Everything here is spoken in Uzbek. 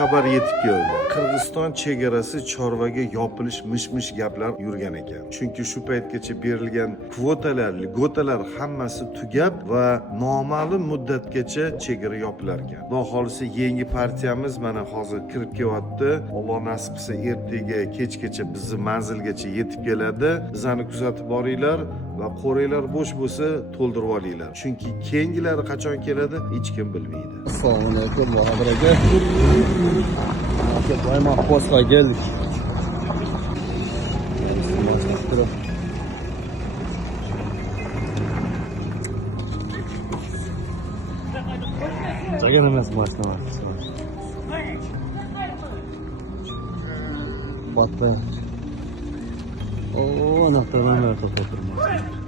xabar yetib keldi. Qirg'iziston chegarasi chorvaga yopilish mish-mish gaplar yurgan ekan. Chunki shu paytgacha berilgan kvotalar, lgotalar hammasi tugab va noma'lum muddatgacha chegara yopilar ekan. Xudo xolisa yangi partiyamiz mana hozir kirib kelyapti. Alloh nasib qilsa ertaga kechgacha bizni manzilgacha yetib keladi. Bizani kuzatib boringlar va qo'ringlar bo'sh bo'lsa to'ldirib olinglar. Chunki keyingilari qachon keladi hech kim bilmaydi. Assalomu alaykum, Bahodir aka. Baymoq postga keldik. Jagan emas maskama. Patla. Oo, anahtarlarni to'xtatib turibman.